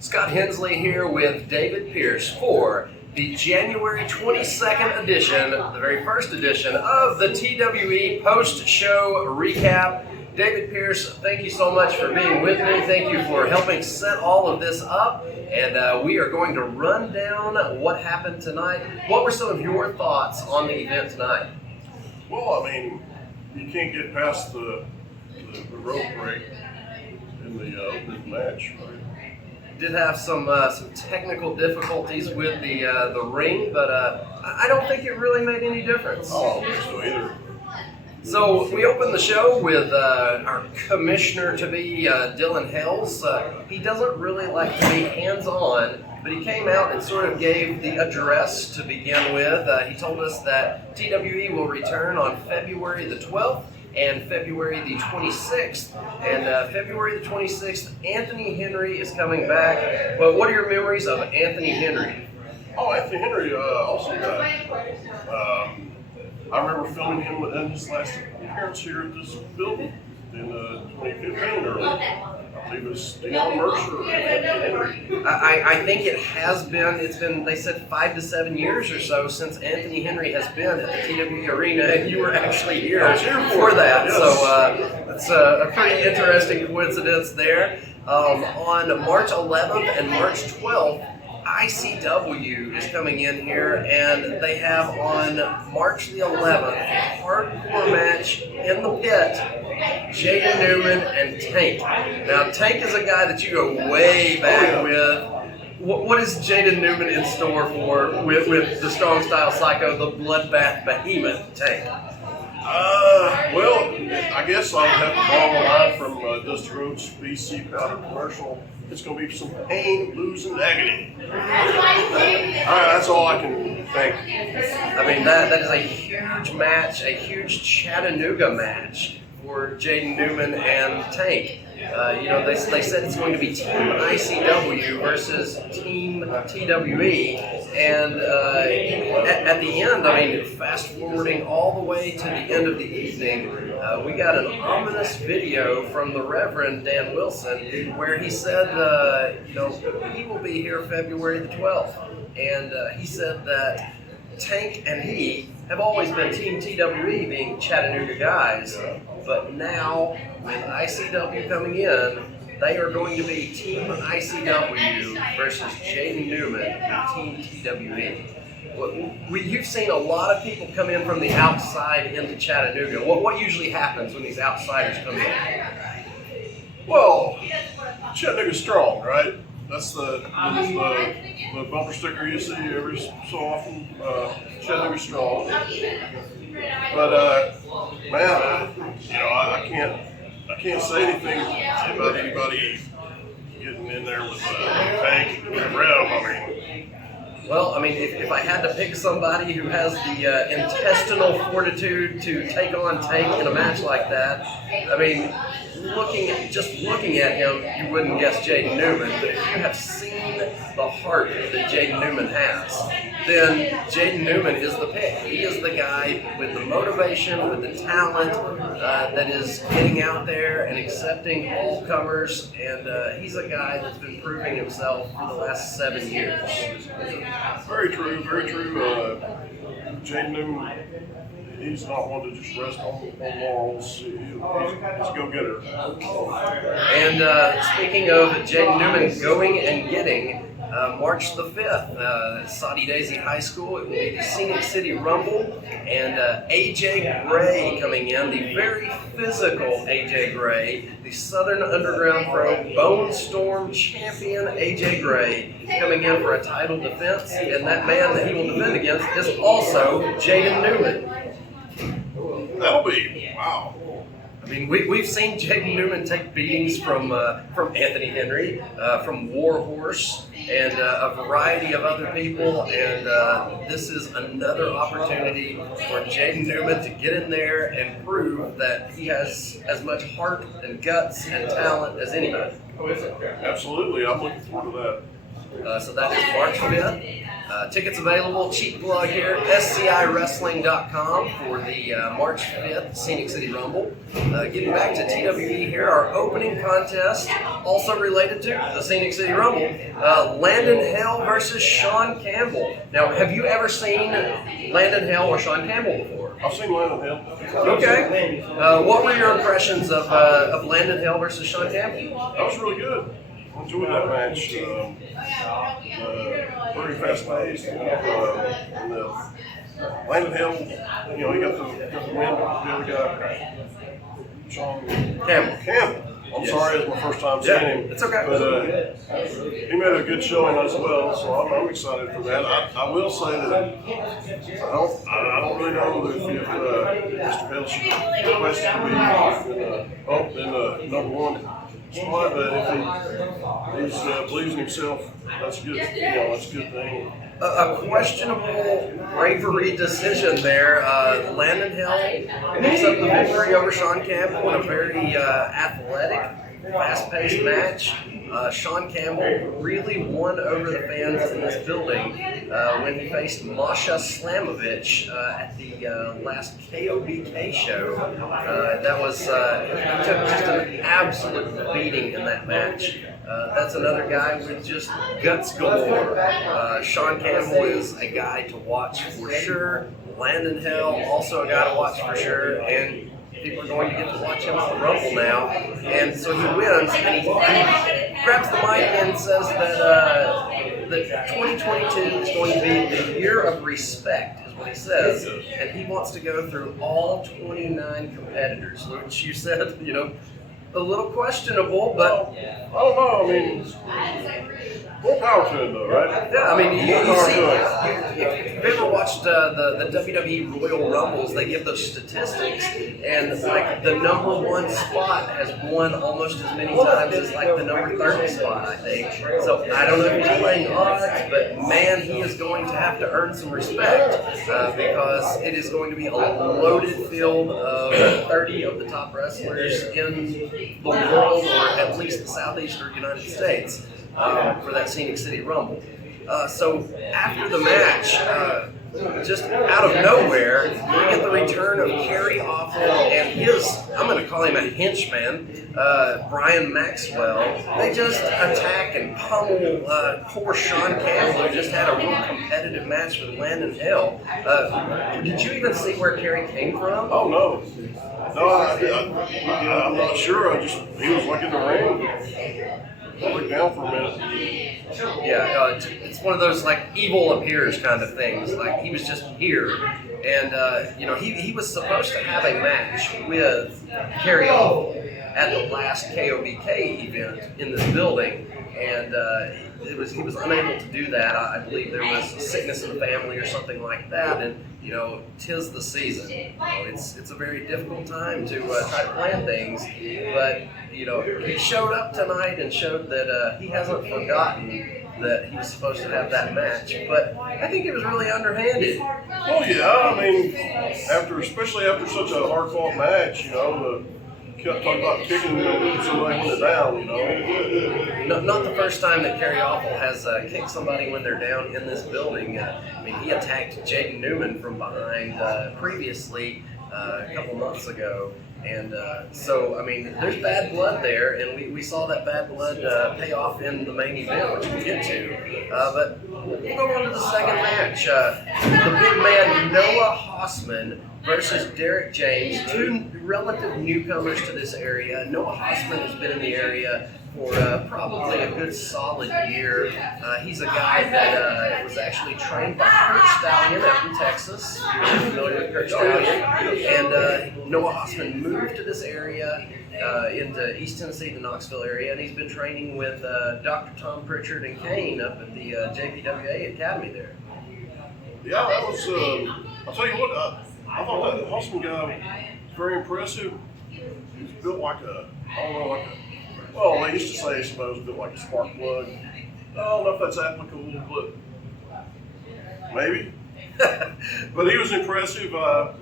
Scott Hensley here with David Pierce for the January 22nd edition, the very first edition of the TWE Post Show Recap. David Pierce, thank you so much for being with me. Thank you for helping set all of this up. And we are going to run down what happened tonight. What were some of your thoughts on the event tonight? Well, I mean, you can't get past the rope break in the opening match, right? Did have some technical difficulties with the ring, but I don't think it really made any difference. Oh, I don't think so either. So we opened the show with our commissioner-to-be, Dylan Hells. He doesn't really like to be hands-on, but he came out and sort of gave the address to begin with. He told us that TWE will return on February the 12th and February the 26th. And February the 26th, Anthony Henry is coming back. Well, what are your memories of Anthony Henry? Oh, Anthony Henry, awesome guy. I remember filming him in his last appearance here at this building in 2015 early. I believe it was Merc or Henry. I think it's been, they said 5 to 7 years or so since Anthony Henry has been at the TWE Arena, and you were actually here for that. Yes. So it's a pretty interesting coincidence there. On March 11th and March 12th, ICW is coming in here, and they have on March the 11th a hardcore match in the pit, Jayden, Newman, and Tank. Now, Tank is a guy that you go way back with. What is Jayden Newman in store for with the Strong Style Psycho, the Bloodbath Behemoth, Tank? Well, I guess I would have to borrow a line from Dusty Rhodes' BC Powder commercial. It's going to be some pain, blues, and agony. That's all I can think. I mean, that is a huge match, a huge Chattanooga match for Jayden Newman and Tank. They said it's going to be Team ICW versus Team TWE, and at the end, I mean, fast forwarding all the way to the end of the evening, we got an ominous video from the Reverend Dan Wilson where he said, he will be here February the 12th, and he said that Tank and he have always been Team TWE, being Chattanooga guys, but now with ICW coming in, they are going to be Team ICW versus Jayden Newman with Team TWE. You've seen a lot of people come in from the outside into Chattanooga. What usually happens when these outsiders come in? Well, Chattanooga's strong, right? That's the bumper sticker you see every so often. Chattanooga's strong. But man, I can't say anything about anybody getting in there with Tank and Rev. Well, I mean, if I had to pick somebody who has the intestinal fortitude to take on Tank in a match like that, I mean, looking at him, you wouldn't guess Jayden Newman. But if you have seen the heart that Jayden Newman has, then Jayden Newman is the pick. He is the guy with the motivation, with the talent that is getting out there and accepting all comers, and he's a guy that's been proving himself for the last 7 years. Very true, very true. Jayden Newman, he's not one to just rest on laurels. He's a go-getter. And speaking of Jayden Newman going and getting, March the 5th, Soddy-Daisy High School, it will be the Scenic City Rumble, and AJ Gray coming in, the very physical AJ Gray, the Southern Underground Pro Bone Storm champion AJ Gray, coming in for a title defense, and that man that he will defend against is also Jayden Newman. That'll be, wow. I mean, we've seen Jayden Newman take beatings from Anthony Henry, from Warhorse, and a variety of other people, and this is another opportunity for Jayden Newman to get in there and prove that he has as much heart and guts and talent as anybody. Absolutely, I'm looking forward to that. So that is March 5th. Tickets available, cheap plug here, scIwrestling.com for the March 5th Scenic City Rumble. Getting back to TWE here, our opening contest, also related to the Scenic City Rumble, Landin Hell versus Sean Campbell. Now, have you ever seen Landin Hell or Sean Campbell before? I've seen Landin Hell. Okay. What were your impressions of Landin Hell versus Sean Campbell? That was really good. Enjoyed that match. Very fast paced. And Landin Hell, he got the win with the other guy, Sean Campbell. I'm sorry, it's my first time seeing him. It's okay. But he made a good showing as well, so I'm excited for that. I will say that I don't really know if Mr. Hell should request to be in the number one spot, but if he's pleasing himself, that's good. That's a good thing. A questionable bravery decision there. Landin Hell picks up the victory over Sean Campbell in a very athletic, fast-paced match. Sean Campbell really won over the fans in this building when he faced Masha Slamovich at the last KOBK show. That was he took just an absolute beating in that match. That's another guy with just guts galore. Sean Campbell is a guy to watch for sure. Landin Hell, also a guy to watch for sure. And people are going to get to watch him on the Rumble now. And so he wins, and he grabs the mic and says that 2022 is going to be the year of respect, is what he says. And he wants to go through all 29 competitors, which you said, a little questionable, but I don't know. I mean, more power to him, though, right? Yeah, I mean, you see, if you've ever watched the WWE Royal Rumbles, they give those statistics, and like the number one spot has won almost as many times as like the number 30 spot, I think. So I don't know if he's playing odds, but man, he is going to have to earn some respect because it is going to be a loaded field of 30 of the top wrestlers in the world, or at least the southeastern United States, for that Scenic City Rumble. So after the match, just out of nowhere, we get the return of Kerry Awful and his, I'm going to call him a henchman, Brian Maxwell. They just attack and pummel poor Sean Campbell, who just had a real competitive match with Landin Hell. Did you even see where Kerry came from? Oh, no. No, I'm not sure. He was like in the ring. I looked down for a minute. Yeah, it's one of those like evil appears kind of things. Like he was just here, and he was supposed to have a match with Kerry Awful at the last KOBK event in this building, and he was unable to do that. I believe there was sickness in the family or something like that, and 'tis the season. It's a very difficult time to try to plan things, but he showed up tonight and showed that he hasn't forgotten that he was supposed to have that match. But I think it was really underhanded. Oh yeah, I mean, especially after such a hard-fought match, kept talking about kicking somebody when they're down, Not the first time that Kerry Awful has kicked somebody when they're down in this building. He attacked Jayden Newman from behind previously a couple months ago. And so, there's bad blood there, and we saw that bad blood pay off in the main event, which we'll get to. But we'll go on to the second match. The big man, Noah Hossman, versus Derrick James, two relative newcomers to this area. Noah Hossman has been in the area for probably a good solid year. He's a guy that was actually trained by Kurt Stallion out in Texas. You're familiar with Kurt Stallion. And Noah Hossman moved to this area into East Tennessee, the Knoxville area, and he's been training with Dr. Tom Pritchard and Kane up at the JPWA Academy there. Yeah, that was, I'll tell you what, I thought that Hossman guy was very impressive. He's built like they used to say somebody was built like a spark plug. I don't know if that's applicable, but maybe. But he was impressive. I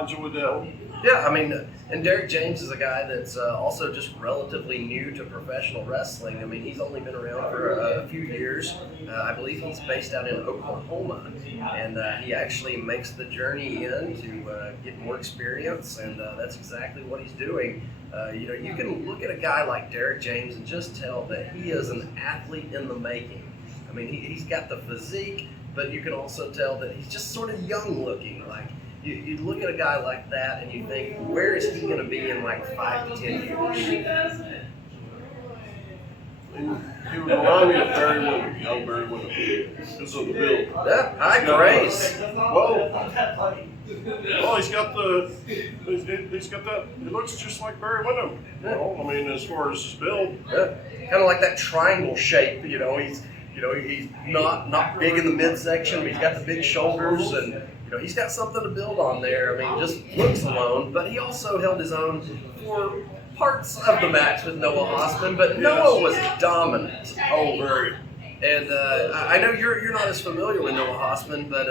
enjoyed that one. Yeah, I mean, and Derrick James is a guy that's also just relatively new to professional wrestling. I mean, he's only been around for a few years. I believe he's based out in Oklahoma, and he actually makes the journey in to get more experience, and that's exactly what he's doing. You know, you can look at a guy like Derrick James and just tell that he is an athlete in the making. I mean, he's got the physique, but you can also tell that he's just sort of young looking. Like, you look at a guy like that and you think, where is he going to be in like 5 to 10 years? And he would remind me of Barry Windham, young Barry Windham, because of the build. Yeah, high praise. Well, he's got that. It looks just like Barry Windham. You know, I mean, as far as his build. Yeah, kind of like that triangle shape. You know, he's not big in the midsection, but he's got the big shoulders, and you know, he's got something to build on there. I mean, just looks alone, but he also held his own for parts of the match with Noah Hossman, but Noah was dominant. Oh, very. And I know you're not as familiar with Noah Hossman, but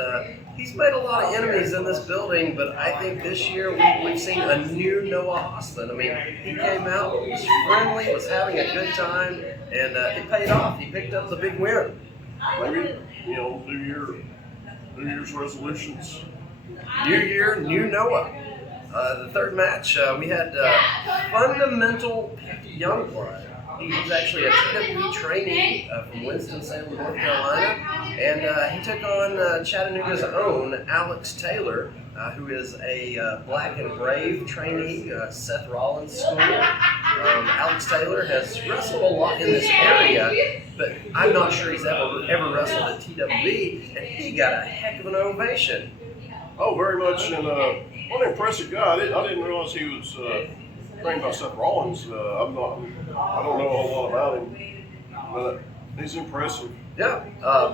he's made a lot of enemies in this building. But I think this year we've seen a new Noah Hossman. I mean, he came out, was friendly, was having a good time, and it paid off. He picked up the big win. Maybe, you know, New Year's resolutions. New year, new Noah. The third match, we had Fundamental Youngblood. He was actually a TWE trainee from Winston-Salem, North Carolina, and he took on Chattanooga's own Alex Taylor, who is a Black and Brave trainee, Seth Rollins' school. Alex Taylor has wrestled a lot in this area, but I'm not sure he's ever wrestled at TWE, and he got a heck of an ovation. Oh, very much, and what an impressive guy. I didn't realize he was trained by Seth Rollins. I don't know a whole lot about him, but he's impressive. Yeah,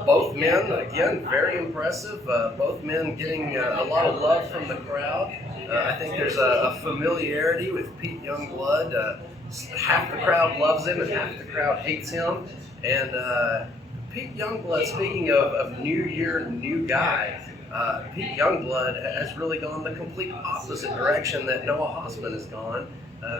both men, again, very impressive. Both men getting a lot of love from the crowd. I think there's a familiarity with Pete Youngblood. Half the crowd loves him and half the crowd hates him. And Pete Youngblood, speaking of new year, new guy, Pete Youngblood has really gone the complete opposite direction that Noah Hossman has gone.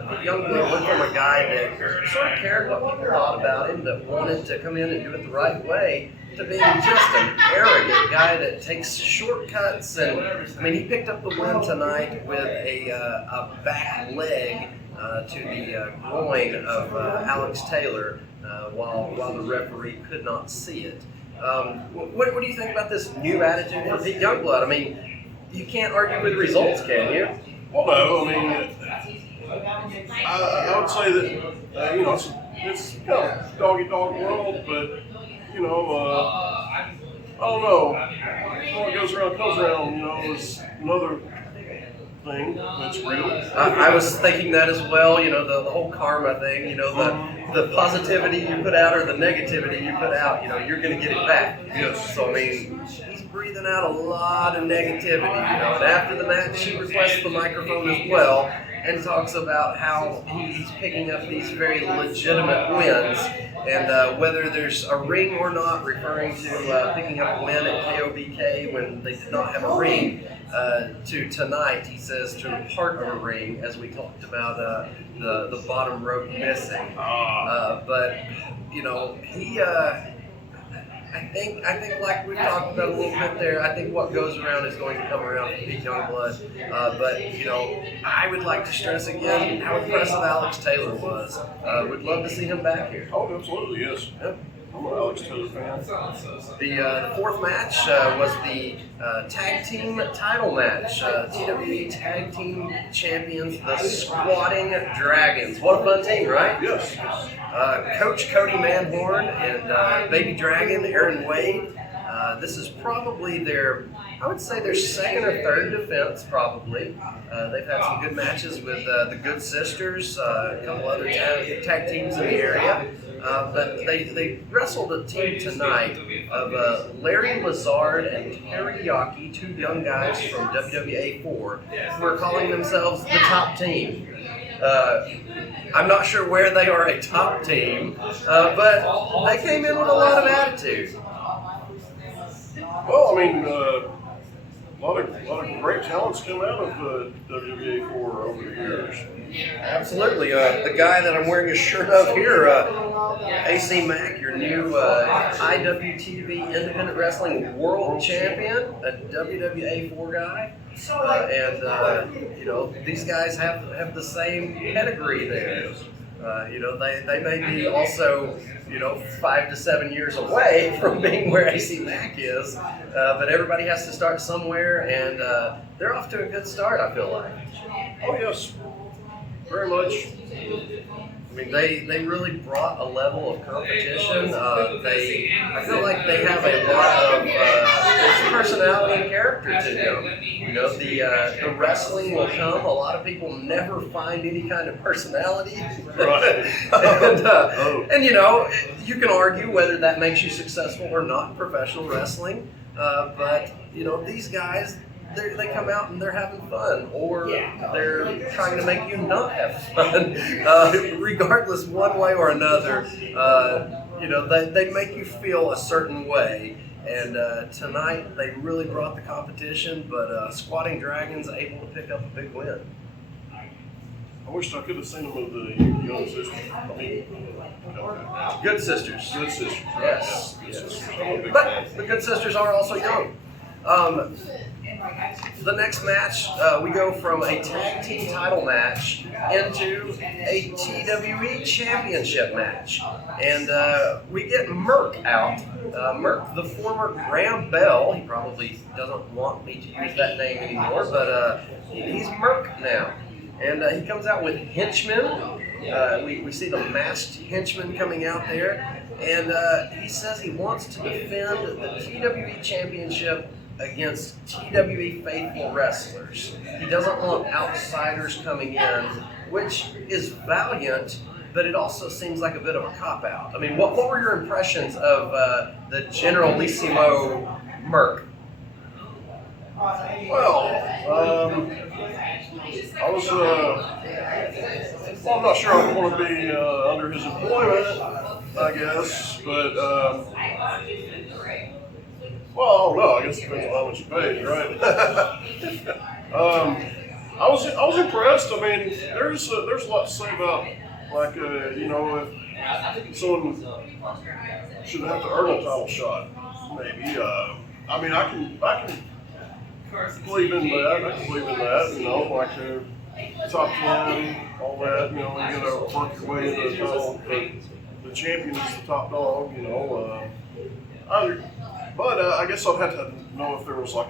Pete Youngblood went from a guy that sort of cared what people thought about him, that wanted to come in and do it the right way, to being just an arrogant guy that takes shortcuts. And I mean, he picked up the win tonight with a back leg to the groin of Alex Taylor while the referee could not see it. What do you think about this new attitude for Pete Youngblood? I mean, you can't argue with results, can you? Well, no. I mean, I would say that you know, it's kind of dog-eat-dog world, but you know, I don't know. What goes around comes around. You know, it's another thing that's real. I was thinking that as well. You know, the whole karma thing. You know, the positivity you put out or the negativity you put out. You know, you're going to get it back. Yes. So I mean, he's breathing out a lot of negativity. You know, and after the match, he requests the microphone as well and talks about how he's picking up these very legitimate wins, and whether there's a ring or not, referring to picking up a win at KOBK when they did not have a ring, to tonight, he says, to part of a ring, as we talked about the bottom rope missing. But, you know, he... I think like we talked about a little bit there, I think what goes around is going to come around for Pete Youngblood. But, you know, I would like to stress again how impressive Alex Taylor was. Would love to see him back here. Oh, absolutely, yes. Yep. I'm an Alex Taylor fan. The fourth match was the tag team title match. TWE Tag Team Champions, the Squatting Dragons. What a fun team, right? Yes. Coach Cody Manhorn and Baby Dragon Aaron Wade. This is probably I would say their second or third defense, probably. They've had some good matches with the Good Sisters, a couple other tag teams in the area. But they wrestled a team tonight of Larry Lazard and Terry Yockey, two young guys from WWA4, who are calling themselves the top team. I'm not sure where they are a top team, but they came in with a lot of attitude. Well, I mean, lot of great talents come out of WWA4 over the years. Absolutely. The guy that I'm wearing a shirt of here, AC Mack, your new IWTV Independent Wrestling World Champion, a WWA4 guy. And you know, these guys have the same pedigree there. You know, they may be also, you know, 5 to 7 years away from being where AC Mack is, but everybody has to start somewhere, and they're off to a good start, I feel like. Oh yes, very much. I mean, they really brought a level of competition. I feel like they have a lot of personality and character to them. You know, the wrestling will come. A lot of people never find any kind of personality. Right. And you know, you can argue whether that makes you successful or not in professional wrestling. But you know, these guys, they come out and they're having fun, or they're trying to make you not have fun. Regardless, one way or another, you know, they make you feel a certain way. And tonight, they really brought the competition, but Squatting Dragons able to pick up a big win. I wish I could have seen them with the young sisters. I mean, Good Sisters. Good sisters. Yes. Good sisters. I'm a big But fan. the Good Sisters are also young. The next match, we go from a tag team title match into a TWE championship match. And we get Merc out. Merc, the former Graham Bell. He probably doesn't want me to use that name anymore, but he's Merc now. And he comes out with henchmen. We see the masked henchman coming out there. And he says he wants to defend the TWE championship against TWE faithful wrestlers. He doesn't want outsiders coming in, which is valiant, but it also seems like a bit of a cop-out. I mean, what were your impressions of the Generalissimo Merc? Well, I was, well, I'm not sure I want to be under his employment, I guess, but, well, I don't know. I guess it depends on how much you paid, right? I was impressed. I mean, there's a lot to say about, like, you know, if someone should have to earn a title shot, maybe. I mean, I can believe in that. I can believe in that. You know, like top 10, all that. You know, you gotta work your way into the title. The champion is the top dog. You know. But I guess I'd have to know if there was like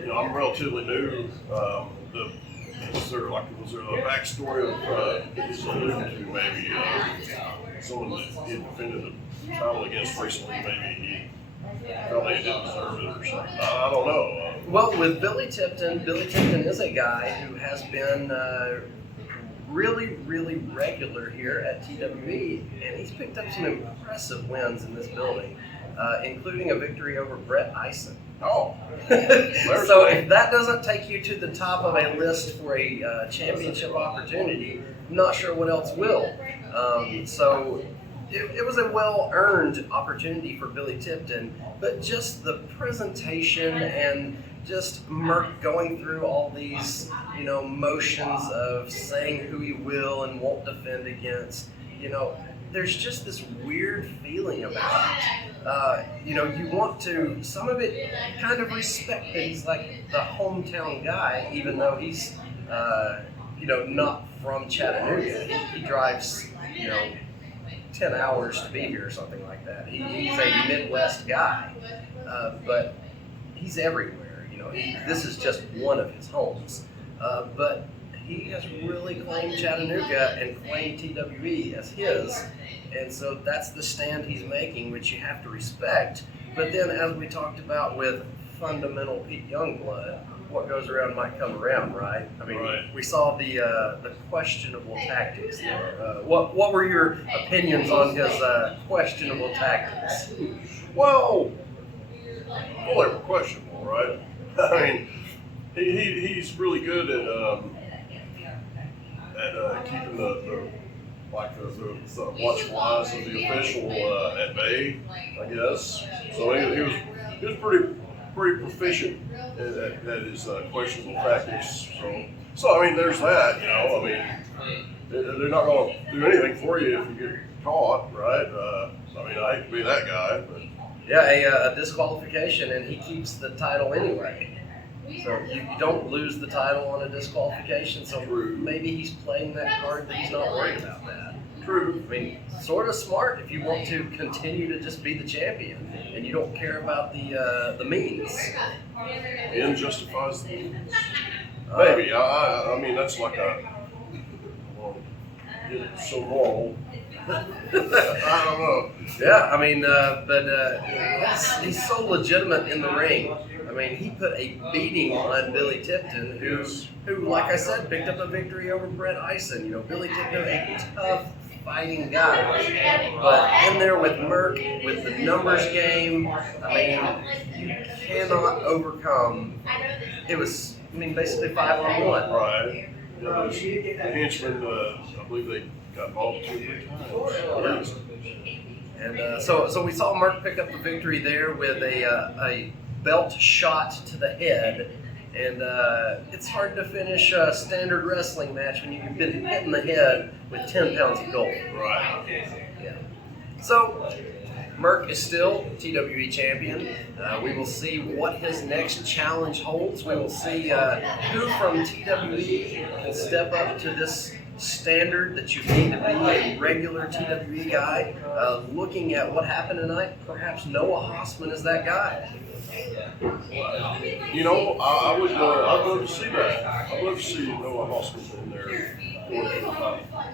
you know, I'm relatively new. Was there a backstory of alluding to maybe someone that he had defended the title against recently? Maybe he felt he didn't deserve it or something. I don't know. Well, with Billy Tipton is a guy who has been really, really regular here at TWE, and he's picked up some impressive wins in this building. Including a victory over Brett Eisen. Oh. So if that doesn't take you to the top of a list for a championship opportunity, I'm not sure what else will. So it was a well-earned opportunity for Billy Tipton, but just the presentation and just Merc going through all these, you know, motions of saying who he will and won't defend against, you know, there's just this weird feeling about it. You know, you want to, some of it kind of respect that he's like the hometown guy, even though he's, you know, not from Chattanooga. He drives, you know, 10 hours to be here or something like that. He's a Midwest guy, but he's everywhere. You know, this is just one of his homes. But he has really claimed Chattanooga and claimed TWE as his, and so that's the stand he's making, which you have to respect. But then, as we talked about with fundamental Pete Youngblood, what goes around might come around, right? I mean, right. We saw the questionable tactics there. What were your opinions on his questionable tactics? Well, they were questionable, right? I mean, he's really good at keeping the watchful eyes of the official at bay, I guess. So he was pretty pretty proficient at his questionable tactics. So I mean, there's that. You know, I mean, they're not going to do anything for you if you get caught, right? I mean, I hate to be that guy, but yeah, a disqualification, and he keeps the title anyway. So you don't lose the title on a disqualification. So maybe he's playing that card that he's not worried about that. True. I mean, sort of smart if you want to continue to just be the champion and you don't care about the means. The end justifies the means. Maybe. I mean, that's like it's so normal. I don't know. Yeah, I mean, but he's so legitimate in the ring. I mean, he put a beating on Billy Tipton, who, like I said, picked up a victory over Brett Ison. You know, Billy Tipton, a tough fighting guy, but in there with Merc, with the numbers game, I mean, you cannot overcome. It was, I mean, basically 5-on-1. Right. Yeah, those henchmen, I believe they got involved 2 or 3 times. And so we saw Merc pick up the victory there with a belt shot to the head. And it's hard to finish a standard wrestling match when you've been hit in the head with 10 pounds of gold. Right. Yeah. So, Merc is still TWE champion. We will see what his next challenge holds. We will see who from TWE can step up to this standard that you need to be a regular TWE guy. Looking at what happened tonight, perhaps Noah Hossman is that guy. You know, I'd love to see that. I'd love to see Noah Hossman in there.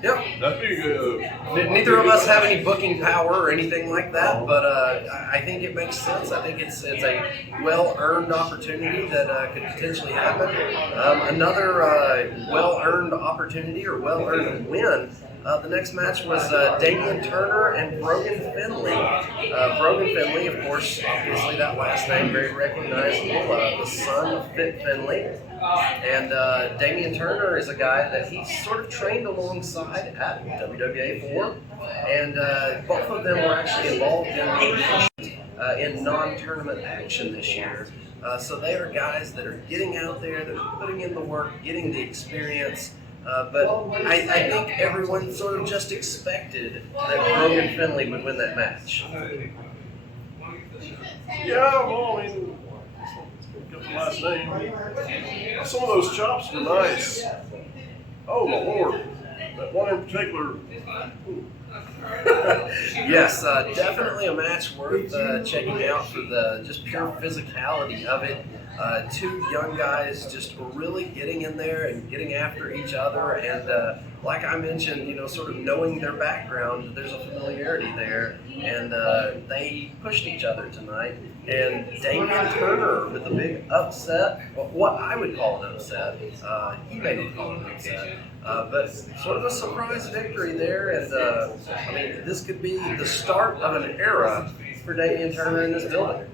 Yep. That'd be good. Neither of us have any booking power or anything like that, but I think it makes sense. I think it's a well-earned opportunity that could potentially happen. Another well-earned opportunity or well-earned win. The next match was Damian Turner and Brogan Finley. Brogan Finley, of course, obviously that last name very recognizable, the son of Fit Finley. And Damian Turner is a guy that he sort of trained alongside at WWA for, and both of them were actually involved in non-tournament action this year. So they are guys that are getting out there, that are putting in the work, getting the experience. But I think everyone sort of just expected that Brogan Finley would win that match. Yeah, well, I mean, got the last name. Some of those chops were nice. Oh, my Lord. That one in particular. Yes, definitely a match worth checking out for the just pure physicality of it. 2 young guys just really getting in there and getting after each other, and like I mentioned, you know, sort of knowing their background, there's a familiarity there, and they pushed each other tonight. And Damian Turner with a big upset, well, what I would call an upset. He may not call it an upset, but sort of a surprise victory there. And I mean, this could be the start of an era for Damian Turner in this building.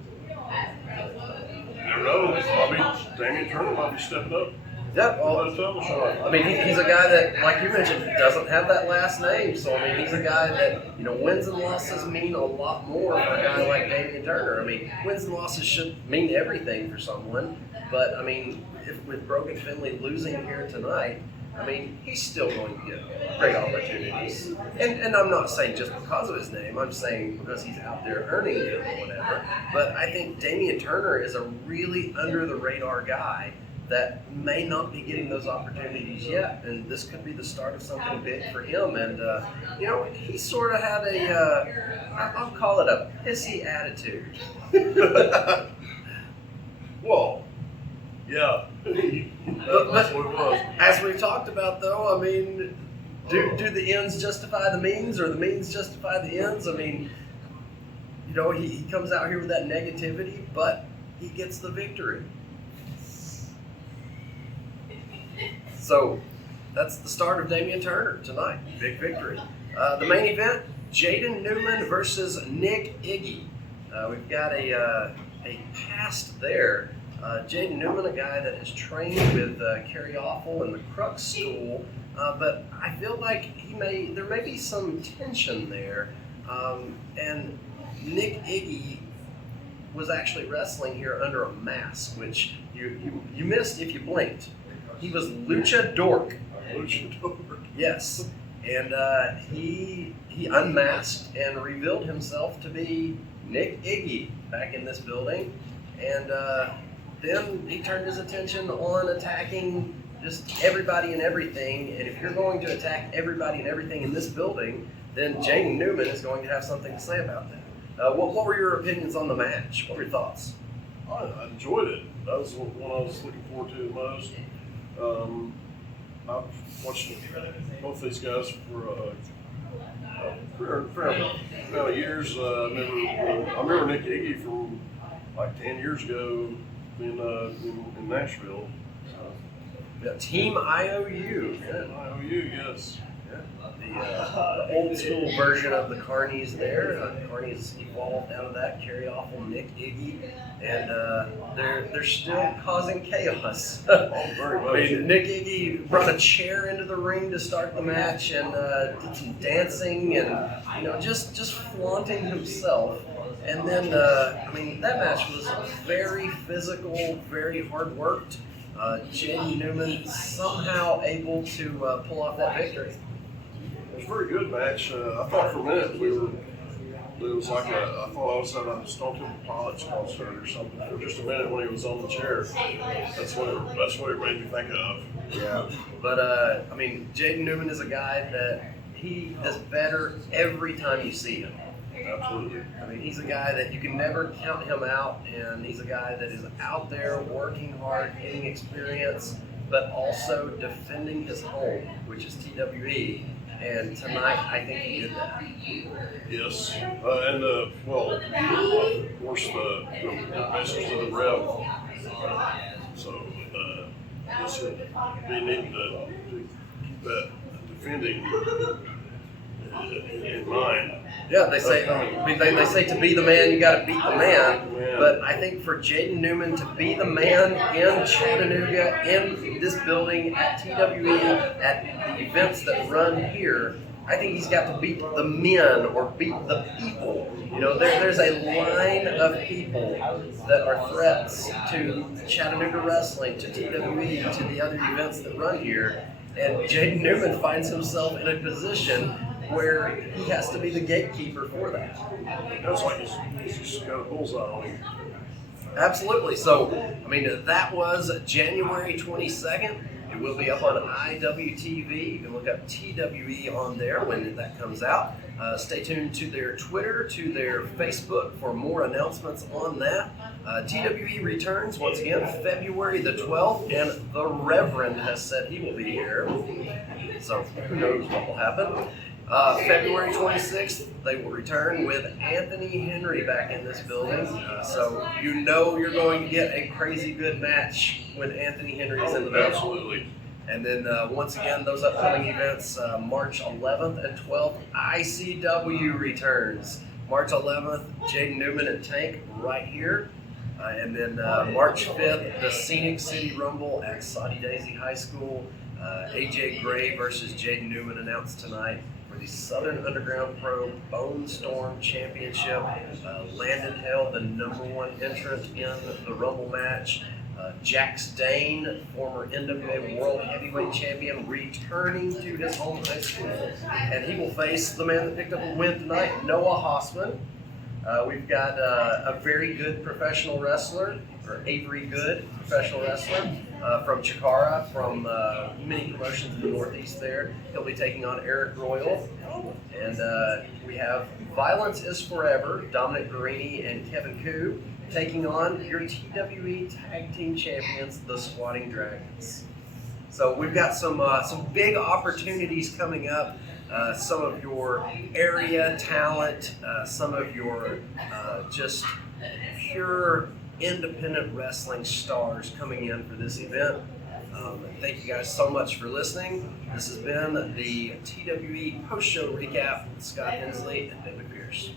Never know. Damian Turner might be stepping up. Yep. Well, I mean, he's a guy that, like you mentioned, doesn't have that last name. So, I mean, he's a guy that, you know, wins and losses mean a lot more for a guy like Damian Turner. I mean, wins and losses should mean everything for someone. But, I mean, with Brogan Finley losing here tonight, I mean, he's still going to get great opportunities. And I'm not saying just because of his name. I'm saying because he's out there earning them or whatever. But I think Damian Turner is a really under-the-radar guy that may not be getting those opportunities yet, and this could be the start of something big for him. And you know, he sort of had I'll call it a pissy attitude. Well, yeah, that's what it was. As we've talked about, though, I mean, do the ends justify the means, or the means justify the ends? I mean, you know, he comes out here with that negativity, but he gets the victory. So that's the start of Damian Turner tonight. Big victory. The main event, Jayden Newman versus Nick Iggy. We've got a past there. Jayden Newman, a guy that has trained with Kerry Awful in the Crux School, but I feel like there may be some tension there. And Nick Iggy was actually wrestling here under a mask, which you missed if you blinked. He was Lucha Dork. Lucha Dork. Yes. And he unmasked and revealed himself to be Nick Iggy back in this building. And then he turned his attention on attacking just everybody and everything. And if you're going to attack everybody and everything in this building, then Jayden Newman is going to have something to say about that. What were your opinions on the match? What were your thoughts? I enjoyed it. That was the one I was looking forward to the most. I've watched both these guys for a fair amount of years. I remember Nick Iggy from like 10 years ago in Nashville. Yeah, Team IOU. IOU, yes. The old school version of the Carnies there. Carnies evolved out of that, carried off on Nick Iggy, and they're still causing chaos. Very much. I mean, Nick Iggy brought a chair into the ring to start the match and did some dancing and just flaunting himself. And then that match was very physical, very hard worked. Jayden Newman somehow able to pull off that victory. It was a very good match. I thought for a minute I thought I was at a Stone Temple Pilots concert or something for just a minute when he was on the chair. That's what it made me think of. Yeah. But Jayden Newman is a guy that he is better every time you see him. Absolutely. I mean, he's a guy that you can never count him out, and he's a guy that is out there working hard, getting experience, but also defending his home, which is TWE. And tonight, I think he did that. Yes, of course, the message to the Rev. So, I guess he'll be needing to keep that defending in mind. Yeah, they say to be the man, you got to beat the man. But I think for Jayden Newman to be the man in Chattanooga, in this building, at TWE, at the events that run here, I think he's got to beat the men or beat the people. There's a line of people that are threats to Chattanooga wrestling, to TWE, to the other events that run here. And Jayden Newman finds himself in a position where he has to be the gatekeeper for that. That's like he's just got a bullseye on him. Absolutely. So, that was January 22nd. It will be up on IWTV. You can look up TWE on there when that comes out. Stay tuned to their Twitter, to their Facebook for more announcements on that. TWE returns once again February the 12th, and the Reverend has said he will be here. So, who knows what will happen. February 26th, they will return with Anthony Henry back in this building. So you're going to get a crazy good match when Anthony Henry is in the building. Absolutely. And then once again, those upcoming events, March 11th and 12th, ICW returns. March 11th, Jayden Newman and Tank right here. And then March 5th, the Scenic City Rumble at Soddy-Daisy High School. AJ Gray versus Jayden Newman announced tonight for the Southern Underground Pro Bone Storm Championship. Landin held the #1 entrant in the Rumble match. Jax Dane, former NWA World Heavyweight Champion, returning to his home high school. And he will face the man that picked up a win tonight, Noah Hossman. We've got a very good professional wrestler, or Avery Good, professional wrestler, from Chikara, from many promotions in the Northeast there. He'll be taking on Eric Royal. And we have Violence is Forever, Dominic Guarini and Kevin Koo, taking on your TWE Tag Team Champions, the Squatting Dragons. So we've got some big opportunities coming up. Some of your area talent, some of your just pure independent wrestling stars coming in for this event. Thank you guys so much for listening. This has been the TWE Post Show Recap with Scott Hensley and David Pierce.